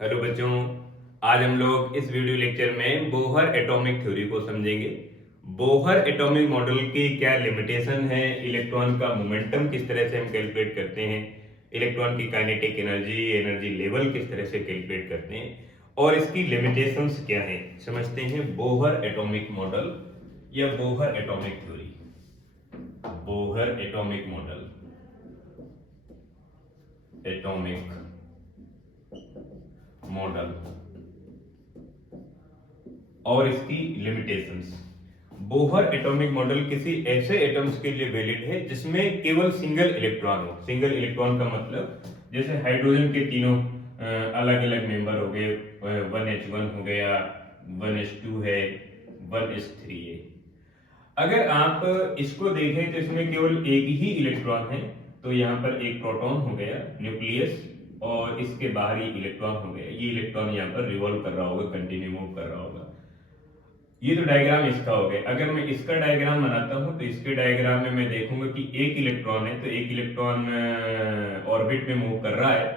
Hello बच्चों, आज हम लोग इस वीडियो लेक्चर में बोहर एटॉमिक थ्योरी को समझेंगे। बोहर एटॉमिक मॉडल की क्या लिमिटेशन है, इलेक्ट्रॉन का मोमेंटम किस तरह से हम कैलकुलेट करते हैं, इलेक्ट्रॉन की काइनेटिक एनर्जी, एनर्जी लेवल किस तरह से कैलकुलेट करते हैं और इसकी लिमिटेशंस क्या है, समझते हैं। बोहर एटॉमिक मॉडल या Bohr atomic theory. Bohr atomic model, atomic model और इसकी लिमिटेशंस। बोहर एटॉमिक मॉडल किसी ऐसे एटम्स के लिए वैलिड है जिसमें केवल सिंगल इलेक्ट्रॉन हो। सिंगल इलेक्ट्रॉन का मतलब जैसे हाइड्रोजन के तीनों अलग अलग मेंबर हो गए, 1h1 हो गया, 1h2 है, 1s3 है। अगर आप इसको देखें तो इसमें केवल एक ही इलेक्ट्रॉन है, तो यहाँ पर एक प्रोटॉन हो गया न्यूक्लियस और इसके बाहर ये इलेक्ट्रॉन हो गया। ये इलेक्ट्रॉन यहाँ पर रिवॉल्व कर रहा होगा, कंटिन्यू मूव कर रहा होगा। ये तो डायग्राम इसका हो गया। अगर मैं इसका डायग्राम बनाता हूं तो इसके डायग्राम में मैं देखूंगा कि एक इलेक्ट्रॉन है, तो एक इलेक्ट्रॉन ऑर्बिट में मूव कर रहा है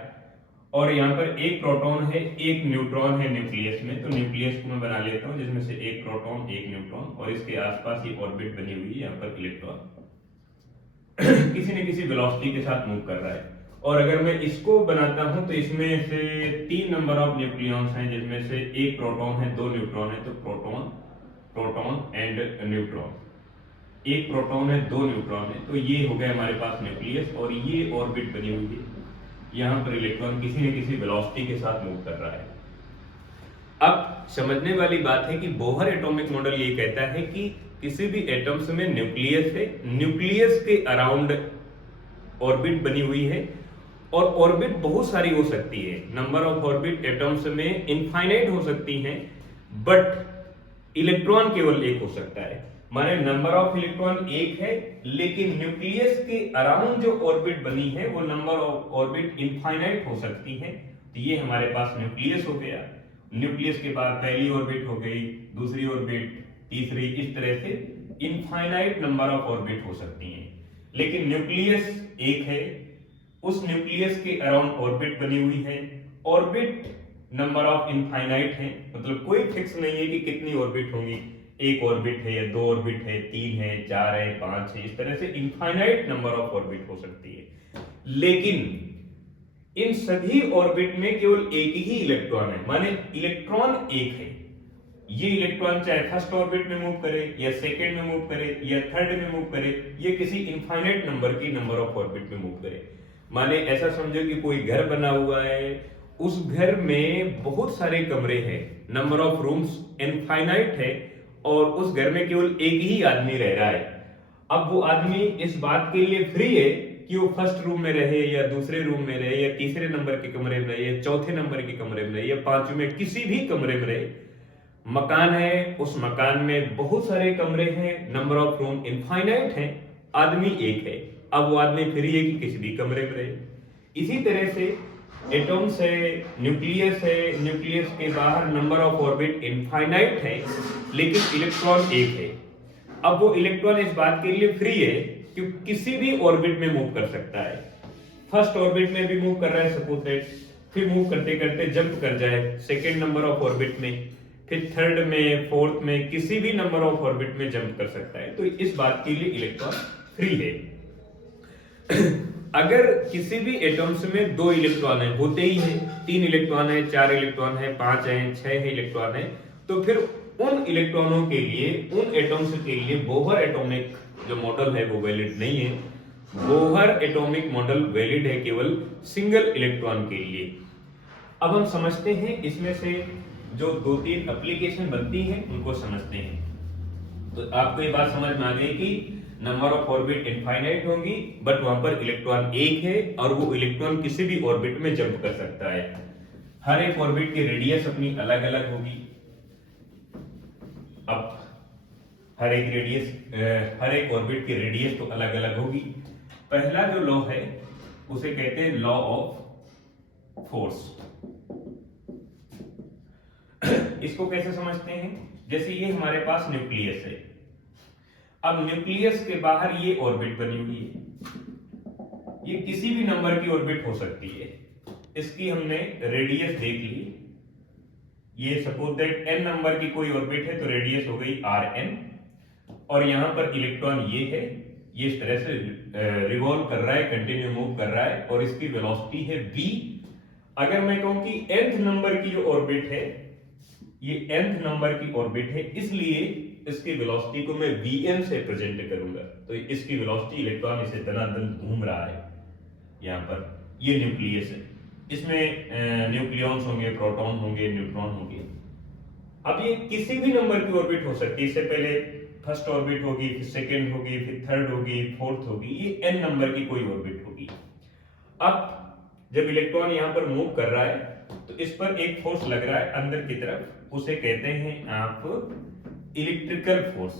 और यहाँ पर एक प्रोटॉन है, एक न्यूट्रॉन है न्यूक्लियस में। तो न्यूक्लियस को मैं बना लेता हूँ जिसमें से एक प्रोटॉन एक न्यूट्रॉन और इसके आसपास ये ऑर्बिट बनी हुई है। यहाँ पर इलेक्ट्रॉन किसी न किसी वेलोसिटी के साथ मूव कर रहा है। और अगर मैं इसको बनाता हूं तो इसमें से 3 नंबर ऑफ न्यूक्लियॉन्स हैं, जिसमें से एक प्रोटॉन है, 2 न्यूट्रॉन है। तो प्रोटॉन, प्रोटॉन एंड न्यूट्रॉन, एक प्रोटॉन है, 2 न्यूट्रॉन है। तो ये हो गया हमारे पास न्यूक्लियस और ये ऑर्बिट बनी हुई है। यहाँ पर इलेक्ट्रॉन किसी न किसी वेलोसिटी के साथ मूव कर रहा है। अब समझने वाली बात है कि बोहर एटॉमिक मॉडल ये कहता है कि किसी भी एटम्स में न्यूक्लियस है, न्यूक्लियस के अराउंड ऑर्बिट बनी हुई है और ऑर्बिट बहुत सारी हो सकती है। नंबर ऑफ ऑर्बिट एटम्स में इनफाइनाइट हो सकती हैं, बट इलेक्ट्रॉन केवल एक हो सकता है। माने नंबर ऑफ इलेक्ट्रॉन एक है, लेकिन न्यूक्लियस के अराउंड जो ऑर्बिट बनी है वो नंबर ऑफ ऑर्बिट इनफाइनाइट हो सकती है। तो ये हमारे पास न्यूक्लियस हो गया। न्यूक्लियस के बाद पहली ऑर्बिट हो गई, दूसरी ऑर्बिट, तीसरी, इस तरह से इनफाइनाइट नंबर ऑफ ऑर्बिट हो सकती हैं। लेकिन न्यूक्लियस एक है, उस न्यूक्लियस के अराउंड ऑर्बिट बनी हुई है। ऑर्बिट नंबर ऑफ इनफाइनाइट है, मतलब कोई फिक्स नहीं है कि कितनी ऑर्बिट होंगी। एक ऑर्बिट है या 2 ऑर्बिट है, 3 है, 4 है, 5 है, इस तरह से इनफाइनाइट नंबर ऑफ ऑर्बिट हो सकती है। लेकिन इन सभी ऑर्बिट में केवल एक ही इलेक्ट्रॉन है, माने इलेक्ट्रॉन एक है। ये इलेक्ट्रॉन चाहे फर्स्ट ऑर्बिट में मूव करे या सेकंड में मूव करे या थर्ड में मूव करे, ये किसी इनफाइनाइट नंबर की नंबर ऑफ ऑर्बिट में मूव करे। माने ऐसा समझो कि कोई घर बना हुआ है, उस घर में बहुत सारे कमरे हैं, नंबर ऑफ रूम्स इनफाइनाइट है और उस घर में केवल एक ही आदमी रह रहा है। अब वो आदमी इस बात के लिए फ्री है कि वो फर्स्ट रूम में रहे या दूसरे रूम में रहे या तीसरे नंबर के कमरे में रहे या चौथे नंबर के कमरे में रहे या पांचवें, किसी भी कमरे में रहे। मकान है, उस मकान में बहुत सारे कमरे हैं, नंबर ऑफ रूम इनफाइनाइट है, आदमी एक है। अब वो आदमी फ्री है कि किसी भी कमरे में रहे। इसी तरह से एटॉम्स है, न्यूक्लियस है, न्यूक्लियस के बाहर नंबर ऑफ ऑर्बिट इनफाइनाइट है, लेकिन इलेक्ट्रॉन एक है। अब वो इलेक्ट्रॉन इस बात के लिए फ्री है कि किसी भी ऑर्बिट में मूव कर सकता है। फर्स्ट ऑर्बिट में भी मूव कर रहा है सपोज दैट, फिर मूव करते करते जंप कर जाए सेकेंड नंबर ऑफ ऑर्बिट में, फिर थर्ड में, फोर्थ में, किसी भी नंबर ऑफ ऑर्बिट में जंप कर सकता है। तो इस बात के लिए इलेक्ट्रॉन फ्री है। अगर किसी भी एटम्स में 2 इलेक्ट्रॉन है, होते ही है, 3 इलेक्ट्रॉन है, 4 इलेक्ट्रॉन है, 5 है, 6 है इलेक्ट्रॉन है, तो फिर उन इलेक्ट्रॉनों के लिए, उन एटम्स के लिए बोहर एटॉमिक जो मॉडल है वो वैलिड नहीं है। बोहर एटॉमिक मॉडल वैलिड है केवल सिंगल इलेक्ट्रॉन के लिए। अब हम समझते हैं इसमें से जो 2-3 एप्लीकेशन बनती हैं उनको समझते हैं। तो आपको ये बात समझ में आ गई कि नंबर ऑफ ऑर्बिट इनफाइनाइट होंगी, बट वहां पर इलेक्ट्रॉन एक है और वो इलेक्ट्रॉन किसी भी ऑर्बिट में जंप कर सकता है। हर एक ऑर्बिट की रेडियस अपनी अलग अलग होगी। अब हर एक ऑर्बिट की रेडियस तो अलग अलग होगी। पहला जो लॉ है उसे कहते हैं लॉ ऑफ फोर्स। इसको कैसे समझते हैं? जैसे ये हमारे पास न्यूक्लियस है, अब न्यूक्लियस के बाहर ये ऑर्बिट बनी हुई है, ये किसी भी नंबर की ऑर्बिट हो सकती है। इसकी हमने रेडियस देख ली। ये सपोज दैट n नंबर की कोई ऑर्बिट है तो रेडियस हो गई Rn, और यहां पर इलेक्ट्रॉन ये है, ये इस तरह से रिवॉल्व कर रहा है, कंटिन्यू मूव कर रहा है, और इसकी वेलोसिटी है v। अगर मैं कहूं कि nth नंबर की जो ऑर्बिट है, ये nth नंबर की ऑर्बिट है, इसलिए इसकी वेलोसिटी को मैं vn से प्रेजेंट करूंगा। तो इसकी वेलोसिटी, इलेक्ट्रॉन इसे दनादन घूम रहा है यहां पर, ये न्यूक्लियस है, इसमें न्यूक्लियॉन्स होंगे, प्रोटॉन होंगे, न्यूट्रॉन होंगे। अब ये किसी भी नंबर की ऑर्बिट हो सकती है, इससे पहले फर्स्ट ऑर्बिट होगी, फिर सेकंड होगी, फिर थर्ड होगी, फोर्थ होगी, ये n नंबर की कोई ऑर्बिट होगी। अब जब इलेक्ट्रॉन यहां पर मूव कर रहा है तो इस पर एक फोर्स लग रहा है अंदर की तरफ, उसे कहते हैं आप इलेक्ट्रिकल फोर्स,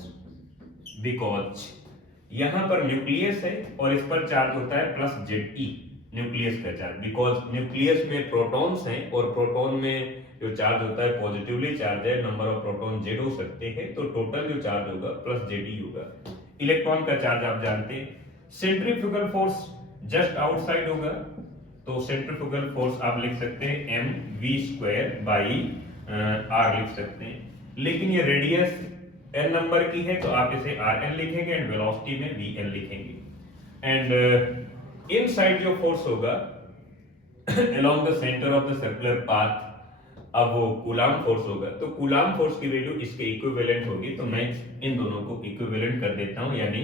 बिकॉज यहां पर न्यूक्लियस है और इस पर चार्ज होता है प्लस Ze, न्यूक्लियस का चार्ज, बिकॉज न्यूक्लियस में प्रोटॉन्स हैं और प्रोटॉन में जो चार्ज होता है पॉजिटिवली चार्ज है, नंबर ऑफ प्रोटॉन Z हो सकते हैं, तो टोटल जो चार्ज होगा प्लस Ze होगा। इलेक्ट्रॉन का चार्ज आप जानते हैं। सेंट्रीफ्यूगल फोर्स जस्ट आउटसाइड होगा, तो सेंट्रीफ्यूगल फोर्स आप लिख सकते हैं mv² बाई r लिख सकते हैं, लेकिन ये रेडियस n नंबर की है तो आप इसे Rn लिखेंगे एंड वेलोसिटी में Vn लिखेंगे। एंड इनसाइड जो फोर्स होगा along the center of the circular path, अब वो कूलाम फोर्स होगा, तो कूलाम फोर्स की वैल्यू इसके इक्विवेलेंट होगी, तो मैं इन दोनों को इक्विवेलेंट कर देता हूं, यानी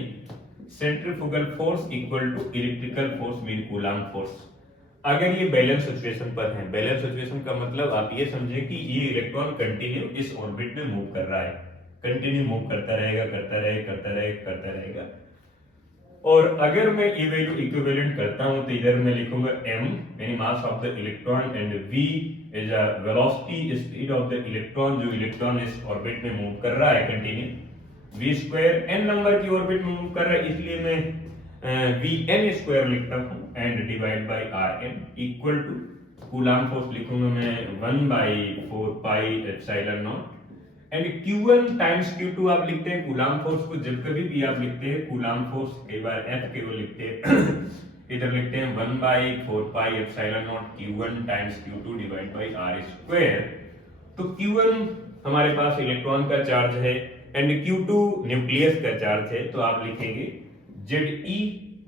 centrifugal force equal to electrical force mean coulomb force. अगर ये बैलेंस सिचुएशन पर है, बैलेंस सिचुएशन का मतलब आप ये समझें कि ये इलेक्ट्रॉन कंटिन्यू इस ऑर्बिट में मूव कर रहा है, कंटिन्यू मूव करता रहेगा, करता रहेगा, करता रहेगा, करता रहेगा। और अगर मैं ये वैल्यू इक्विवेलेंट करता हूं तो इधर मैं लिखूंगा m यानी mass of the electron and v is a velocity, speed of the electron, जो इलेक्ट्रॉन इस ऑर्बिट में मूव कर रहा है कंटिन्यू, v² n नंबर की ऑर्बिट में मूव कर रहा है, इसलिए मैं vn² लिखता हूं and divide by Rn equal to coulomb force लिखूंगा मैं 1/4 pi epsilon naught, and Q1 times Q2 आप लिखते हैं कूलाम फोर्स को, जब कभी भी आप लिखते हैं कूलाम फोर्स, कई बार F केवल लिखते हैं इधर लिखते हैं 1/4 pi epsilon not Q1 times Q2 divide by R²। तो Q1 हमारे पास इलेक्ट्रॉन का चार्ज है एंड Q2 न्यूक्लियस का चार्ज है, तो आप लिखेंगे Ze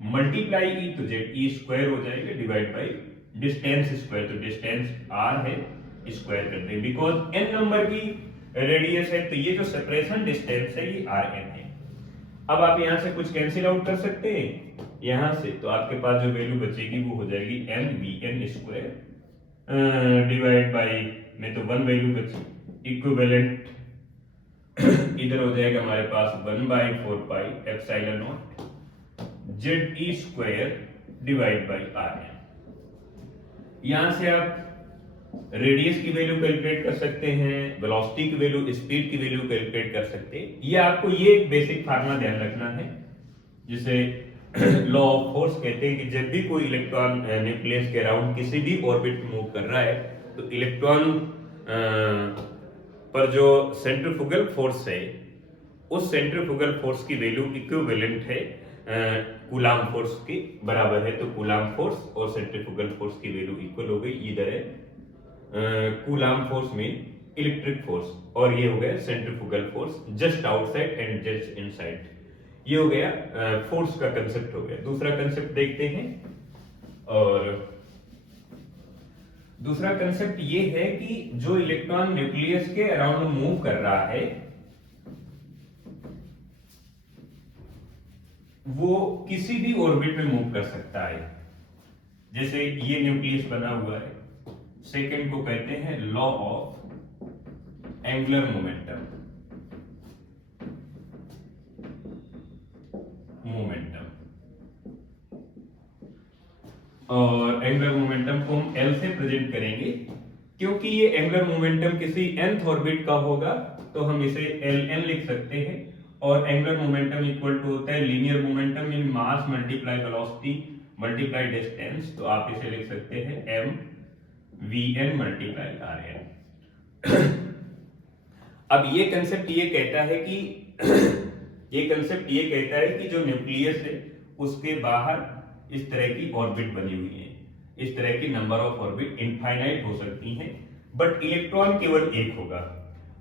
मल्टीप्लाई E, तो Ze² हो जाएगा डिवाइड बाय डिस्टेंस स्क्वायर, तो डिस्टेंस R है, स्क्वायर कर दें, बिकॉज n नंबर की रेडियस है तो ये जो सेपरेशन डिस्टेंस है ये Rn है। अब आप यहां से कुछ कैंसिल आउट कर सकते हैं यहां से, तो आपके पास जो वैल्यू बचेगी वो हो जाएगी mvn² डिवाइड बाय में तो 1 वैल्यू बची, इक्विवेलेंट इधर हो जाएगा हमारे पास 1/4 pi epsilon not Ze² divide by Rn। यहां से आप रेडियस की वैल्यू कैलकुलेट कर सकते हैं, वेलोसिटी की वैल्यू, स्पीड की वैल्यू कैलकुलेट कर सकते हैं। ये आपको ये एक बेसिक फार्मूला ध्यान रखना है, जिसे लॉ ऑफ फोर्स कहते हैं कि जब भी कोई इलेक्ट्रॉन न्यूक्लियस के अराउंड किसी भी ऑर्बिट में मूव कर रहा है तो इलेक्ट्रॉन पर जो सेंट्रीफ्यूगल फोर्स है उस सेंट्रीफ्यूगल फोर्स की वैल्यू इक्विवेलेंट है कूलाम फोर्स के बराबर है, तो कूलाम फोर्स और सेंट्रीफ्यूगल फोर्स की वैल्यू इक्वल हो गई। इधर है कूलाम फोर्स में इलेक्ट्रिक फोर्स और ये हो गया centrifugal force just outside and just inside, ये हो गया फोर्स का कंसेप्ट हो गया। दूसरा कंसेप्ट देखते हैं, और दूसरा कंसेप्ट ये है कि जो इलेक्ट्रॉन न्यूक्लियस के अराउंड मूव कर रहा है वो किसी भी ऑर्बिट में मूव कर सकता है। जैसे ये न्यूक्लियस बना हुआ है, सेकंड को कहते हैं लॉ ऑफ एंगुलर मोमेंटम, और एंगुलर मोमेंटम को हम L से प्रेजेंट करेंगे, क्योंकि ये एंगुलर मोमेंटम किसी nth ऑर्बिट का होगा तो हम इसे Ln लिख सकते हैं, और एंगुलर मोमेंटम इक्वल टू होता है लीनियर मोमेंटम इन मास मल्टीप्लाई वेलोसिटी मल्टीप्लाई डिस्टेंस, तो आप इसे लिख सकते हैं mvn मल्टीप्लाई Rn। अब ये कंसेप्ट ये कहता है कि जो न्यूक्लियस है उसके बाहर इस तरह की ऑर्बिट बनी हुई है, इस तरह की नंबर ऑफ ऑर्बिट इनफाइनाइट हो सकती हैं, बट इलेक्ट्रॉन केवल एक होगा।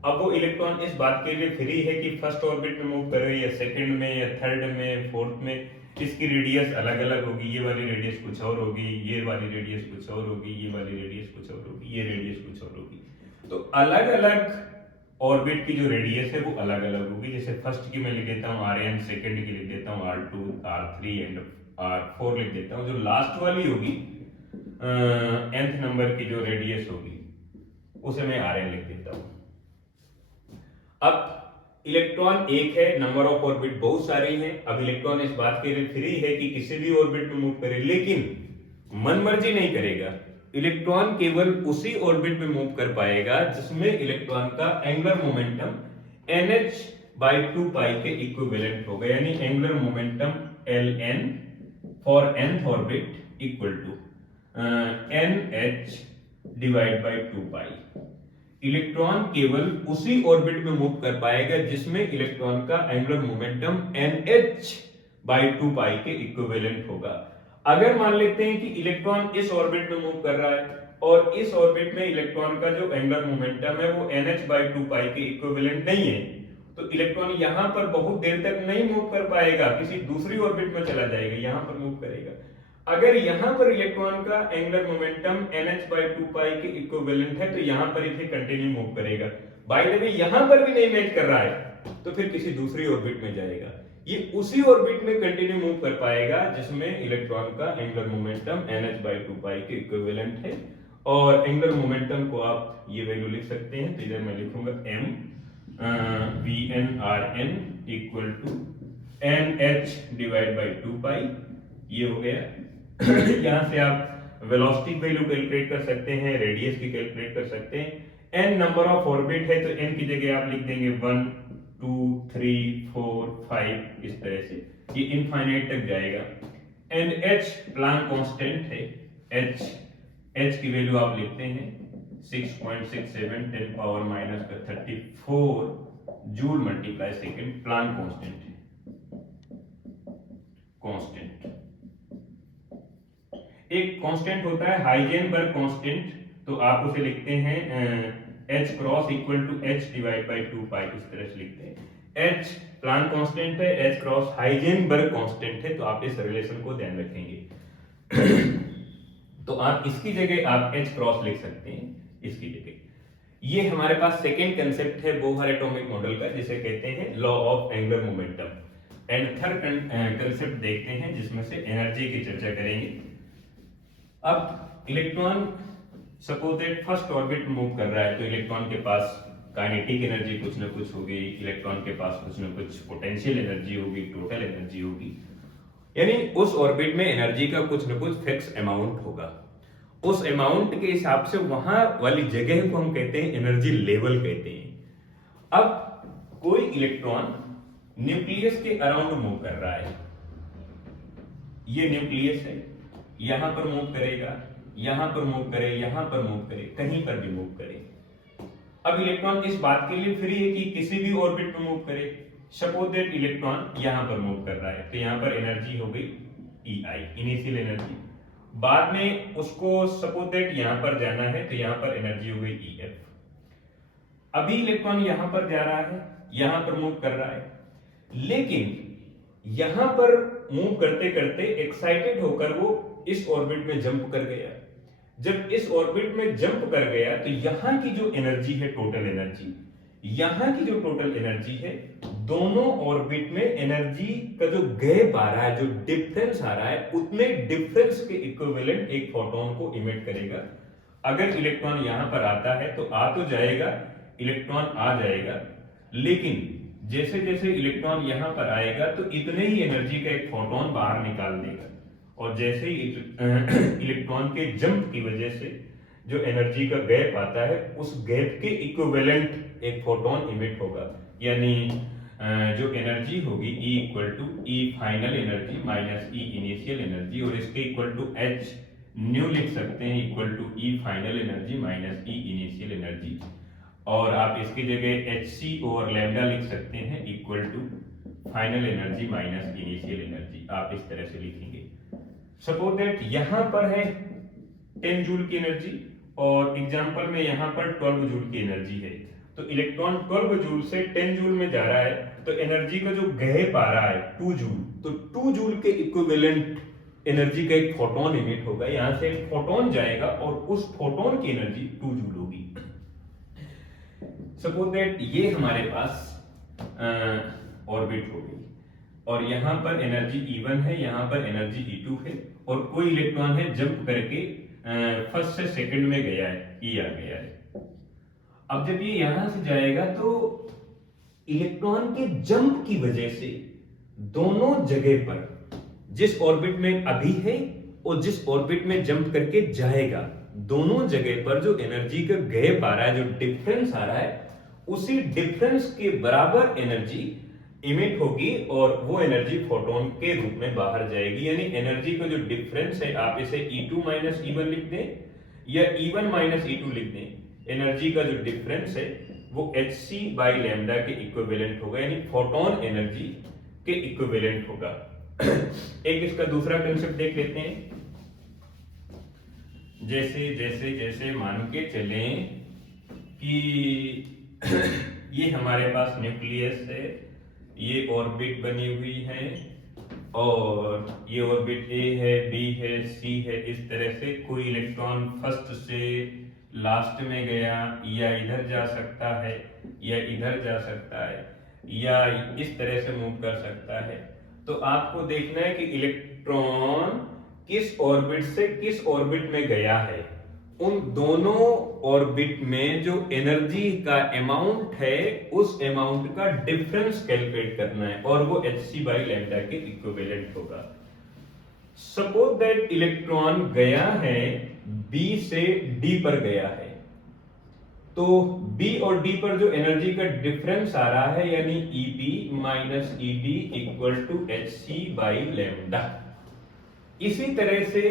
अब वो इलेक्ट्रॉन इस बात के लिए फ्री है कि फर्स्ट ऑर्बिट में मूव करे या सेकंड में या थर्ड में फोर्थ में, इसकी रेडियस अलग अलग होगी, ये वाली रेडियस कुछ और होगी, ये वाली रेडियस कुछ और होगी, ये वाली रेडियस कुछ और होगी, ये रेडियस कुछ और होगी। तो अलग अलग ऑर्बिट की जो रेडियस है वो अलग अलग होगी। जैसे फर्स्ट की मैं लिख देता हूँ Rn, सेकंड की लिख देता हूँ R2, R3 एंड R4 लिख देता हूँ। जो लास्ट वाली होगी nth नंबर की जो रेडियस होगी उसे मैं Rn लिख देता हूँ। अब इलेक्ट्रॉन एक है, नंबर ऑफ ऑर्बिट बहुत सारी हैं। अब इलेक्ट्रॉन इस बात के लिए फ्री है कि किसी भी ऑर्बिट में मूव करे, लेकिन मनमर्जी नहीं करेगा। इलेक्ट्रॉन केवल उसी ऑर्बिट में मूव कर पाएगा जिसमें इलेक्ट्रॉन का एंगुलर मोमेंटम nh/2 के इक्विवेलेंट होगा, यानी angular momentum Ln for nth orbit equal to nh/2। Electron केवल उसी ऑर्बिट में मूव कर पाएगा जिसमें इलेक्ट्रॉन का एंगुलर मोमेंटम nh/2 के इक्विवेलेंट होगा। अगर मान लेते हैं कि इलेक्ट्रॉन इस ऑर्बिट में मूव कर रहा है और इस ऑर्बिट में इलेक्ट्रॉन का जो एंगुलर मोमेंटम है वो nh/2 के इक्विवेलेंट नहीं है, तो इलेक्ट्रॉन यहां पर बहुत देर तक नहीं मूव कर पाएगा, किसी दूसरी ऑर्बिट में चला जाएगा, यहां पर मूव करेगा। अगर यहां पर इलेक्ट्रॉन का एंगुलर मोमेंटम nh/2 के इक्विवेलेंट है तो यहां पर इसे कंटिन्यू मूव करेगा। बाय द वे यहां पर भी नहीं मैच कर रहा है तो फिर किसी दूसरी ऑर्बिट में जाएगा, ये उसी ऑर्बिट में कंटिन्यू मूव कर पाएगा जिसमें इलेक्ट्रॉन का एंगुलर मोमेंटम nh/2 के इक्विवेलेंट है। और एंगुलर मोमेंटम को आप ये वैल्यू लिख सकते हैं, तो इधर मैं लिखूंगा m vnrn equal to nh/2, ये हो गया। यहां से आप वेलोसिटी वैल्यू कैलकुलेट कर सकते हैं, रेडियस की कैलकुलेट कर सकते हैं। n नंबर ऑफ ऑर्बिट है तो n की जगह आप लिख देंगे 1 2 3 4 5, इस तरह से ये इनफाइनाइट तक जाएगा। एंड h प्लैंक कांस्टेंट है, h की वैल्यू आप लिखते हैं 6.67 10⁻⁻34 joule multiply second, Planck constant है, कांस्टेंट। एक कांस्टेंट होता है हाइजेनबर्ग कांस्टेंट, तो आप उसे लिखते हैं h cross equal to h/2 इस तरह से लिखते हैं। h प्लैंक कांस्टेंट है, h क्रॉस हाइजेनबर्ग कांस्टेंट है, तो आप इस रिलेशन को ध्यान रखेंगे। तो आप इसकी जगह आप h क्रॉस लिख सकते हैं, इसकी जगह। ये हमारे पास सेकेंड कंसेप्ट है बोहर एटॉमिक मॉडल का, जिसे कहते हैं law of angular momentum. And third concept देखते हैं जिसमें से एनर्जी की चर्चा करेंगे। अब electron suppose that first orbit move कर रहा है, तो इलेक्ट्रॉन के पास काइनेटिक एनर्जी कुछ ना कुछ होगी, इलेक्ट्रॉन के पास कुछ ना कुछ पोटेंशियल एनर्जी होगी, टोटल एनर्जी होगी, यानी उस ऑर्बिट में एनर्जी का कुछ ना कुछ फिक्स अमाउंट होगा। उस अमाउंट के हिसाब से वहां वाली जगह को हम कहते हैं एनर्जी लेवल कहते हैं। अब कोई इलेक्ट्रॉन न्यूक्लियस के अराउंड मूव कर रहा है, ये न्यूक्लियस है, यहां पर मूव करेगा, यहां पर मूव करे, यहां पर मूव करे, कहीं पर भी मूव करे। अब इलेक्ट्रॉन इस बात के लिए फ्री है कि किसी भी ऑर्बिट में मूव करे। सपोज दैट इलेक्ट्रॉन यहां पर मूव कर रहा है, तो यहां पर एनर्जी हो गई EI, इनिशियल एनर्जी। बाद में उसको सपोज दैट यहां पर जाना है, तो यहां पर एनर्जी हो गई EF। अभी इलेक्ट्रॉन यहां पर जा रहा है, यहां पर मूव कर रहा है, लेकिन यहां पर मूव करते करते एक्साइटेड होकर वो इस ऑर्बिट में जंप कर गया। जब इस ऑर्बिट में जंप कर गया तो यहां की जो एनर्जी है, टोटल एनर्जी, यहां की जो टोटल एनर्जी है, दोनों ऑर्बिट में एनर्जी का जो गैप आ रहा है, जो डिफरेंस आ रहा है, उतने डिफरेंस के इक्विवेलेंट एक फोटोन को इमिट करेगा। अगर इलेक्ट्रॉन यहां पर आता है तो आ तो जाएगा, इलेक्ट्रॉन आ जाएगा, लेकिन जैसे जैसे इलेक्ट्रॉन यहां पर आएगा तो इतने ही एनर्जी का एक फोटोन बाहर निकाल देगा, और जैसे ही इलेक्ट्रॉन के जंप की वजह से जो एनर्जी का गैप आता है, उस गैप के इक्विवेलेंट एक फोटोन इमिट होगा। यानी जो एनर्जी होगी E equal to E final energy minus E initial energy, और इसके इक्वल टू H न्यू लिख सकते हैं equal to E final energy minus E initial energy, और आप इसकी जगह Hc और लैम्डा लिख सकते हैं equal to final energy minus initial energy. आप इस तरह से लिखेंगे। सपोज दैट यहां पर है 10 जूल की एनर्जी, और एग्जांपल में यहाँ पर 12 जूल की एनर्जी है। तो इलेक्ट्रॉन 12 जूल से 10 जूल में जा रहा है, तो एनर्जी का जो गैप आ रहा है 2 जूल, तो 2 जूल के इक्विवेलेंट एनर्जी का एक फोटोन इमिट होगा। यहां से एक फोटोन जाएगा और उस फोटोन की एनर्जी 2 जूल होगी। सपोज दैट ये हमारे पास ऑर्बिट हो गई, और यहां पर एनर्जी E1 है, यहां पर एनर्जी E2 है, और कोई इलेक्ट्रॉन है जंप करके फर्स्ट से सेकंड में गया है, E आ गया है। अब जब ये यहां से जाएगा तो इलेक्ट्रॉन के जंप की वजह से दोनों जगह पर, जिस ऑर्बिट में अभी है और जिस ऑर्बिट में जंप करके जाएगा, दोनों जगह पर जो एनर्जी का गैप आ रहा है, जो डिफरेंस आ रहा है, उसी डिफरेंस के बराबर एनर्जी इमिट होगी, और वो एनर्जी फोटोन के रूप में बाहर जाएगी। यानी एनर्जी का जो डिफरेंस है, आप इसे E2 माइनस E1 लिख दें या E1 माइनस E2 लिख दें, एनर्जी का जो डिफरेंस है वो hc बाई लैम्डा के इक्विवेलेंट होगा, यानी फोटोन एनर्जी के इक्विवेलेंट होगा। एक इसका दूसरा कंसेप्ट देख लेते हैं। जैसे जैसे जैसे मान के चलें कि ये हमारे पास न्यूक्लियस है, ये ऑर्बिट बनी हुई है, और ये ऑर्बिट A है, B है, C है, इस तरह से कोई इलेक्ट्रॉन फर्स्ट से लास्ट में गया, या इधर जा सकता है या इधर जा सकता है, या इस तरह से मूव कर सकता है। तो आपको देखना है कि इलेक्ट्रॉन किस ऑर्बिट से किस ऑर्बिट में गया है, उन दोनों ऑर्बिट में जो एनर्जी का अमाउंट है, उस अमाउंट का डिफरेंस कैलकुलेट करना है, और वो hc बाई लैम्डा के इक्विवेलेंट होगा। सपोज दैट इलेक्ट्रॉन गया है B से D पर गया है, तो B और D पर जो एनर्जी का डिफरेंस आ रहा है, यानी EP minus ED equal to hc by lambda. इसी तरह से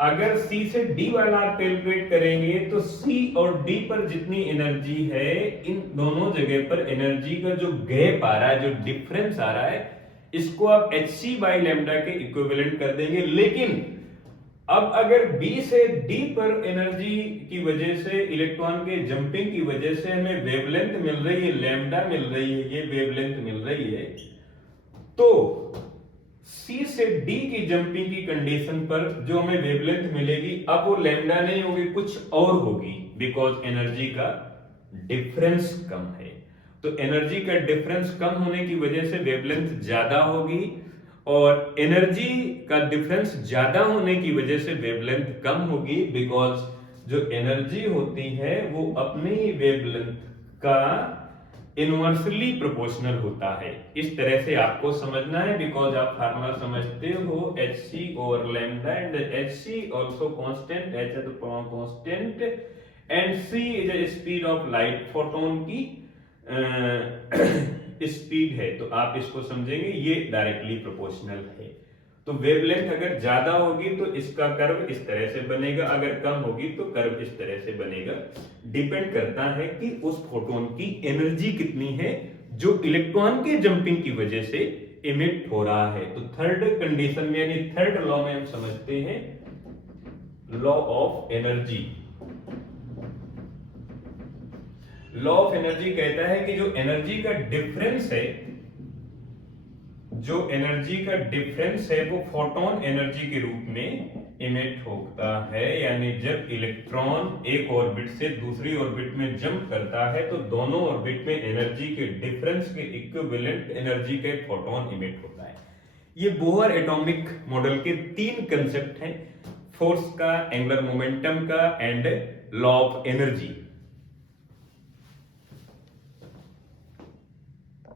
अगर C से D वाला आप कैलकुलेट करेंगे, तो C और D पर जितनी एनर्जी है, इन दोनों जगह पर एनर्जी का जो गैप आ रहा है, जो डिफरेंस आ रहा है, इसको आप hc बाई लैम्डा के इक्विवेलेंट कर देंगे। लेकिन अब अगर B से D पर एनर्जी की वजह से, इलेक्ट्रॉन के जंपिंग की वजह से हमें वेवलेंथ मिल रही है, लैम्डा मिल रही है, ये वेवलेंथ मिल रही है, तो C से D की जंपिंग की कंडीशन पर जो हमें वेवलेंथ मिलेगी, अब वो लैम्डा नहीं होगी, कुछ और होगी, बिकॉज एनर्जी का डिफरेंस कम है। तो एनर्जी का डिफरेंस कम होने की वजह से वेवलेंथ ज्यादा होगी, और एनर्जी का डिफरेंस ज्यादा होने की वजह से वेवलेंथ कम होगी, बिकॉज जो एनर्जी होती है वो अपनी वेवलेंथ का इनवर्सली प्रोपोर्शनल होता है। इस तरह से आपको समझना है, बिकॉज आप फार्मूला समझते हो hc over lambda, and hc also constant, h is the constant, and c is the speed of light, photon की स्पीड है। तो आप इसको समझेंगे, ये डायरेक्टली प्रोपोर्शनल है। तो वेवलेंथ अगर ज्यादा होगी तो इसका कर्व इस तरह से बनेगा, अगर कम होगी तो कर्व इस तरह से बनेगा। डिपेंड करता है कि उस फोटोन की एनर्जी कितनी है जो इलेक्ट्रॉन के जंपिंग की वजह से इमिट हो रहा है। तो थर्ड कंडीशन में, यानी थर्ड लॉ में हम समझते हैं law of energy. Law of energy कहता है कि जो एनर्जी का डिफरेंस है, जो एनर्जी का डिफरेंस है वो फोटोन एनर्जी के रूप में इमिट होता है। यानी जब इलेक्ट्रॉन एक ऑर्बिट से दूसरी ऑर्बिट में जंप करता है, तो दोनों ऑर्बिट में एनर्जी के डिफरेंस के इक्विवेलेंट एनर्जी का एक फोटोन इमिट होता है। ये बोहर एटॉमिक मॉडल के तीन कंसेप्ट हैं, फोर्स का, एंगुलर मोमेंटम का, एंड लॉ ऑफ एनर्जी।